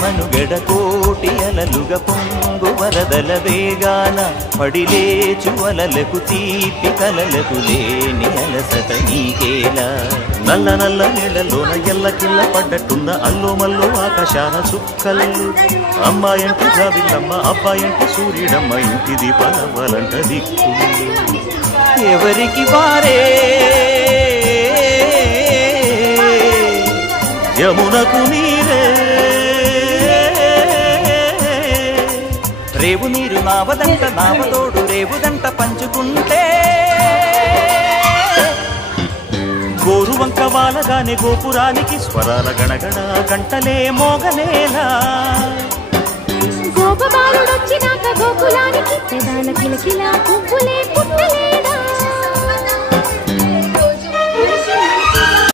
మనుగడ కోటి అలలుగా పొంగు వరదల వేగాన పడిలేచు అలలకు తీపి కలలకు లేని అలసట నీకేలా నల్ల నల్ల నీళ్లలోన ఎల్లకిల్ల పడ్డట్టున్న అల్లో మల్లో ఆకాశాన చుక్కలు అమ్మాయంటి జాబిల్లమ్మ అబ్బాయంటి సూర్యుడమ్మ ఇంటి దీపాలవ్వాలంట దిక్కు ఎవరికి వారే యమునకు నీరే రేవు నీరు నావదంట నావతోడు రేవుదంట పంచుకుంటే గోరువంక వాలగానే గోపురానికి స్వరాల గణగణ గంటలే మోగనేలా గోపబాలుడొచ్చినాక గోకులానికి పెదాల కిలకిలా పువ్వులే పుట్టలేదా